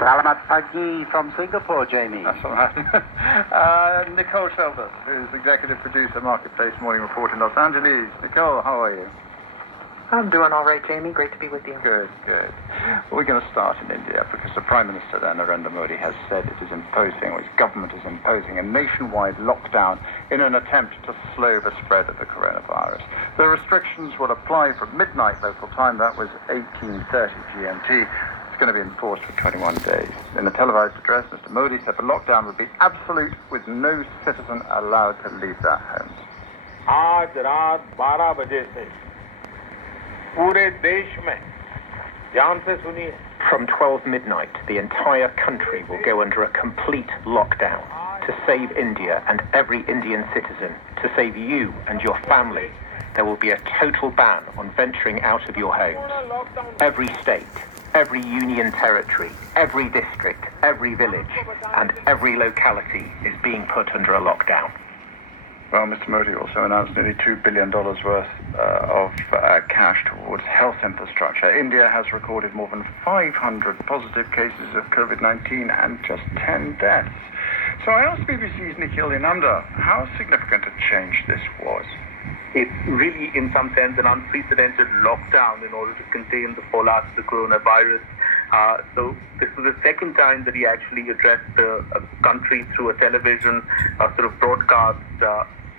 Selamat pagi from Singapore, Jamie. That's all right. Nicole Shelder, who's executive producer, Marketplace Morning Report in Los Angeles. Nicole, how are you? I'm doing all right, Jamie. Great to be with you. Good, good. We're going to start in India because the Prime Minister there, Narendra Modi, has said it is imposing, or his government is imposing, a nationwide lockdown in an attempt to slow the spread of the coronavirus. The restrictions will apply from midnight local time, that was 18:30 GMT. It's going to be enforced for 21 days. In a televised address, Mr. Modi said the lockdown would be absolute, with no citizen allowed to leave their homes. आज रात 12 बजे से पूरे देश में ध्यान से सुनिए. From 12 midnight, the entire country will go under a complete lockdown to save India and every Indian citizen, to save you and your family. There will be a total ban on venturing out of your homes. Every state, every union territory, every district, every village, and every locality is being put under a lockdown. Well, Mr. Modi also announced nearly $2 billion worth of cash towards health infrastructure. India has recorded more than 500 positive cases of COVID-19 and just 10 deaths. So I asked BBC's Nikhil Inamda how significant a change this was. It's really, in some sense, an unprecedented lockdown in order to contain the fallout of the coronavirus. So this was the second time that he actually addressed the country through a television sort of broadcast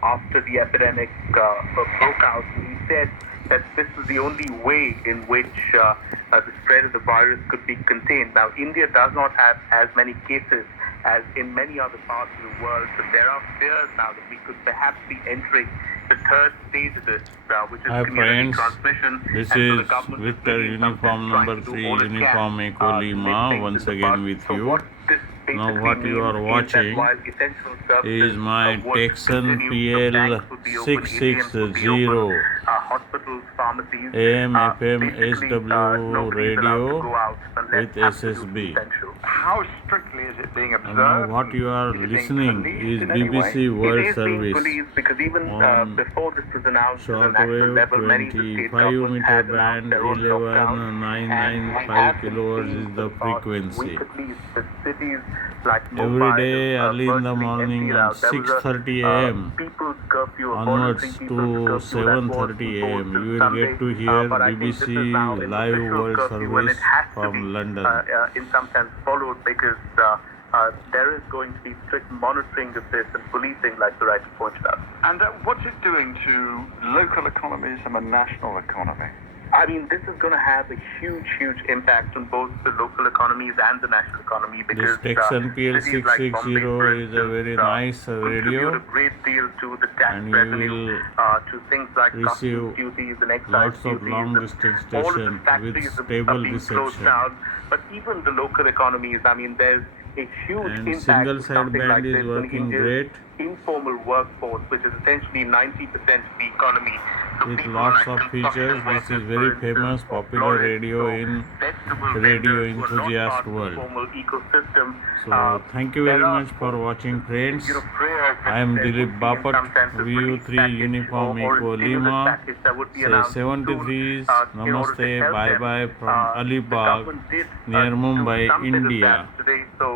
after the epidemic broke out. He said that this was the only way in which the spread of the virus could be contained. Now, India does not have as many cases as in many other parts of the world, but there are fears now that we could perhaps be entering the third stage of this, which is community transmission. This is Victor Uniform number 3, Uniform Echo Lima, once again with you. Now what you are watching is my Tecsun PL 660 AM FM SW radio with SSB. How strictly is it being observed? Now what you are listening is BBC World Service because even before this was announced at the national shortwave level, many of the state 25 governments meter had band announced their own lockdown. 11995 kilohertz is the frequency. The cities like Every Mumbai, day early in the virtually morning emptied at out. There was a, 6:30 am people's curfew, a onwards voluntary to people's curfew that was 7:30 imposed am. till You will Sunday, get to hear but I think this BBC is now an live official world curfew, and it service has to be, from London. in some sense followed, because there is going to be strict monitoring of this and policing, like the writer pointed out. And what's it doing to local economies and the national economy? I mean, this is going to have a huge, huge impact on both the local economies and the national economy, because This Tecsun PL cities like 660 Bombay, for is a very nice contribute radio, a great deal to the tax and you revenue, will to things like receive customs duties and excise lots of duties. long and distance all of the stations with factories are stable being closed reception. down. But even the local economies, I mean, there's a huge And impact single of side something band like is this on working India's great. informal workforce, which is essentially 90% of the economy. So With people lots like of construction features. This is workers, very for instance, famous, or popular florists, radio or in vegetable radio vendors who are not enthusiast part of the world. formal ecosystem. So thank you very there are, much for watching, friends. prayers that I am there Dilip would be, in Bapat, some sense, a relief VU3 package Uniform or a Echo stimulus Lima. package that would be Say announced 73s, soon, in order to Namaste, help bye them. bye from The Alibag government did, near do Mumbai, some bit of India. that today, so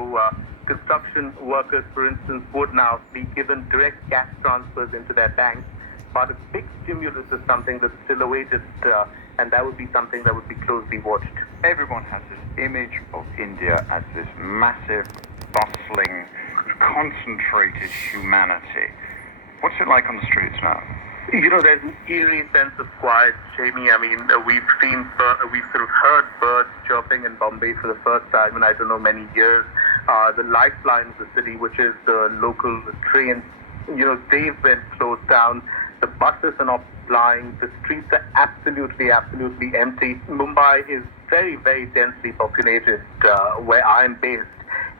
construction workers, for instance, would now be given direct cash transfers into their banks. But a big stimulus is something that's still awaited, and that would be something that would be closely watched. Everyone has this image of India as this massive, bustling, concentrated humanity. What's it like on the streets now? You know, there's an eerie sense of quiet, Jamie. I mean, we've sort of heard birds chirping in Bombay for the first time in, I don't know, many years. The lifeline of the city, which is the local trains, you know, they've been closed down. The buses are not flying. The streets are absolutely, absolutely empty. Mumbai is very, very densely populated, where I'm based.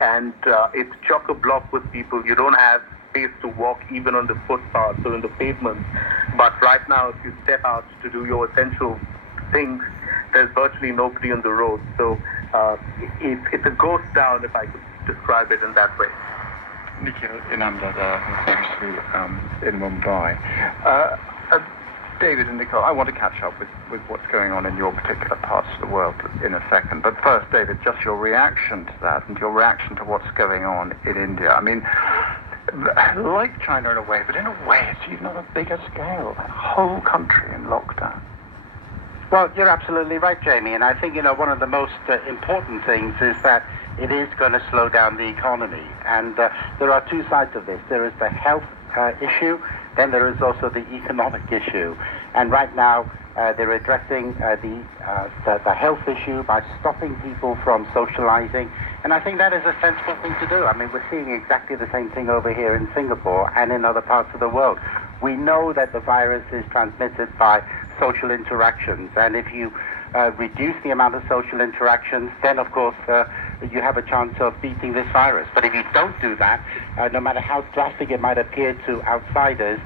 And it's chock-a-block with people. You don't have space to walk even on the footpaths or in the pavements. But right now, if you step out to do your essential things, there's virtually nobody on the road. So it's a ghost town, if I could describe it in that way. Nikhil Inamda there, obviously in Mumbai. David and Nicole, I want to catch up with what's going on in your particular parts of the world in a second. But first, David, just your reaction to that and your reaction to what's going on in India. I mean, like China in a way, but in a way it's even on a bigger scale. That whole country in lockdown. Well, you're absolutely right, Jamie. And I think, one of the most important things is that it is going to slow down the economy. And there are two sides of this. There is the health issue, then there is also the economic issue. And right now, they're addressing the health issue by stopping people from socializing. And I think that is a sensible thing to do. I mean, we're seeing exactly the same thing over here in Singapore and in other parts of the world. We know that the virus is transmitted by social interactions. And if you reduce the amount of social interactions, then, of course, you have a chance of beating this virus. But if you don't do that, no matter how drastic it might appear to outsiders,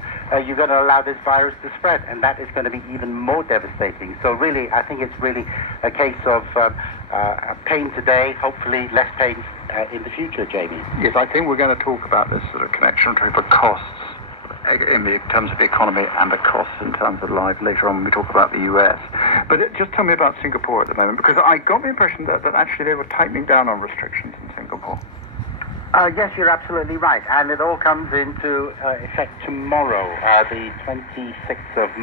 you're going to allow this virus to spread, and that is going to be even more devastating. So really, I think it's really a case of pain today, hopefully less pain in the future, Jamie. Yes, I think we're going to talk about this sort of connection between the costs in terms of the economy and the costs in terms of life later on when we talk about the US. But just tell me about Singapore at the moment, because I got the impression that actually they were tightening down on restrictions in Singapore. Yes, you're absolutely right. And it all comes into effect tomorrow, the 26th of